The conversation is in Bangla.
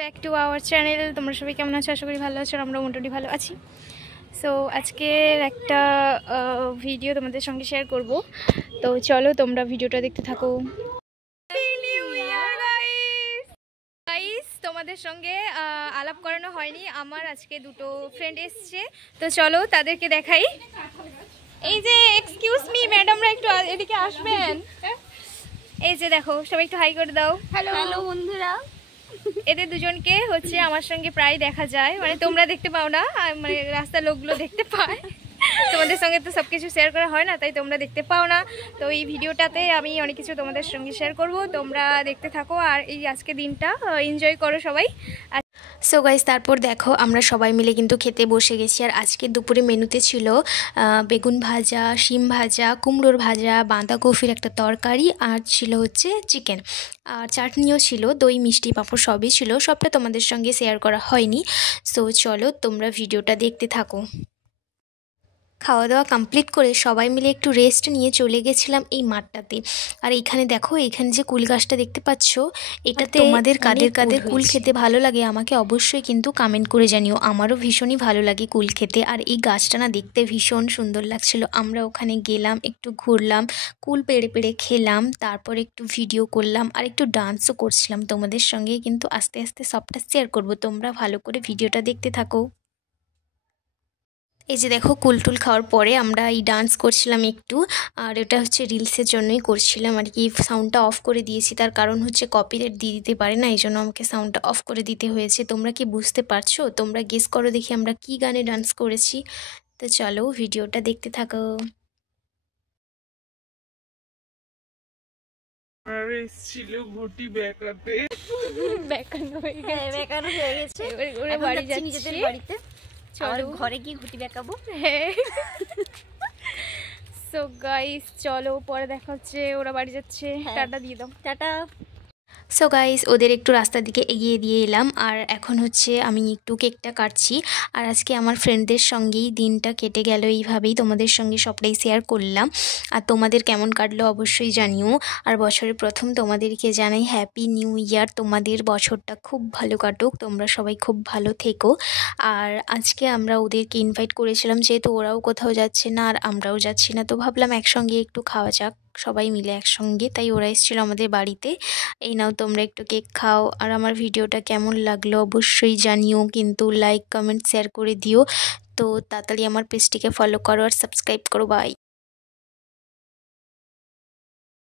Back to our channel. তোমরা সবাই কেমন আছো? আশা করি ভালো আছো, আমরা মোটামুটি ভালো আছি। সো আজকের একটা ভিডিও তোমাদের সঙ্গে শেয়ার করব, তো চলো তোমরা ভিডিওটা দেখতে থাকো। গাইস, তোমাদের সঙ্গে আলাপ করানো হয়নি, আমার আজকে দুটো ফ্রেন্ড এসছে, তো চলো তাদেরকে দেখাই। এই যে এক্সকিউজ মি ম্যাডামরা, একটু এদিকে আসবেন। এই যে দেখো, সবাই একটু হাই করে দাও। হ্যালো হ্যালো বন্ধুরা। এদের দুজনকে হচ্ছে আমার সঙ্গে প্রায় দেখা যায়, মানে তোমরা দেখতে পাও না, মানে রাস্তার লোকগুলো দেখতে পায়। তোমাদের সঙ্গে তো সব কিছু শেয়ার করা হয় না, তাই তোমরা দেখতে পাও না। তো এই ভিডিওটাতে আমি অনেক কিছু তোমাদের সঙ্গে শেয়ার করব, তোমরা দেখতে থাকো আর এই আজকে দিনটা এনজয় করো সবাই। সো গাইস, তারপর দেখো আমরা সবাই মিলে কিন্তু খেতে বসে গেছি। আর আজকে দুপুরে মেনুতে ছিল বেগুন ভাজা, শিম ভাজা, কুমড়োর ভাজা, বাঁধাকপির একটা তরকারি, আর ছিল হচ্ছে চিকেন, আর চাটনিও ছিল, দই মিষ্টি পাঁপড় সবই ছিল। সবটা তোমাদের সঙ্গে শেয়ার করা হয়নি। সো চলো তোমরা ভিডিওটা দেখতে থাকো। খাওয়া দাওয়া কমপ্লিট করে সবাই মিলে একটু রেস্ট নিয়ে চলে গেছিলাম এই মাঠটাতে। আর এইখানে দেখো, এইখানে যে কুল গাছটা দেখতে পাচ্ছ, এটাতে তোমাদের কাদের কাদের কুল খেতে ভালো লাগে আমাকে অবশ্যই কিন্তু কমেন্ট করে জানিও। আমারও ভীষণই ভালো লাগে কুল খেতে। আর এই গাছটা না দেখতে ভীষণ সুন্দর লাগছিল। আমরা ওখানে গেলাম, একটু ঘুরলাম, কুল পেড়ে পেড়ে খেলাম, তারপর একটু ভিডিও করলাম আর একটু ডান্সও করছিলাম তোমাদের সঙ্গে। কিন্তু আস্তে আস্তে সবটা শেয়ার করব, তোমরা ভালো করে ভিডিওটা দেখতে থাকো। এই যে দেখো, কুলটুল খাওয়ার পরে আমরা এই ডান্স করছিলাম একটু, আর এটা হচ্ছে রিলসের জন্যই করছিলাম আর কি। সাউন্ডটা অফ করে দিয়েছি, তার কারণ হচ্ছে কপিরাইট দিয়ে দিতে পারে না, এই জন্য আমাকে সাউন্ডটা অফ করে দিতে হয়েছে। তোমরা কি বুঝতে পারছো? তোমরা গেস করো দেখি আমরা কি গানে ডান্স করেছি। তো চলো ভিডিওটা দেখতে থাকো। ছিল ঘুটি বেকাতে বেকানো হয়ে গেছে, ওরা বাড়ি যাচ্ছে নিজেদের বাড়িতে। চলো ঘরে গিয়ে ঘুটি বেকাবো। হ্যাঁ। সো গাইস চলো, পরে দেখা হচ্ছে, ওরা বাড়ি যাচ্ছে। টাটা দিয়ে দাও। টাটা। সো গাইস, ওদের একটু রাস্তার দিকে এগিয়ে দিয়ে এলাম, আর এখন হচ্ছে আমি একটু কেকটা কাটছি। আর আজকে আমার ফ্রেন্ডদের সঙ্গেই দিনটা কেটে গেল এইভাবেই, তোমাদের সঙ্গে সবটাই শেয়ার করলাম। আর তোমাদের কেমন কাটলো অবশ্যই জানিও। আর বছরের প্রথম তোমাদেরকে জানাই হ্যাপি নিউ ইয়ার। তোমাদের বছরটা খুব ভালো কাটুক, তোমরা সবাই খুব ভালো থেকো। আর আজকে আমরা ওদেরকে ইনভাইট করেছিলাম, যেহেতু ওরাও কোথাও যাচ্ছে না আর আমরাও যাচ্ছি না, তো ভাবলাম একসঙ্গে একটু খাওয়া যাক সবাই মিলে একসঙ্গে, তাই ওরা এসেছিলো আমাদের বাড়িতে। এই নাও তোমরা একটু কেক খাও। আর আমার ভিডিওটা কেমন লাগলো অবশ্যই জানিও, কিন্তু লাইক কমেন্ট শেয়ার করে দিও। তো তাড়াতাড়ি আমার পেজটিকে ফলো করো আর সাবস্ক্রাইব করো। বাই।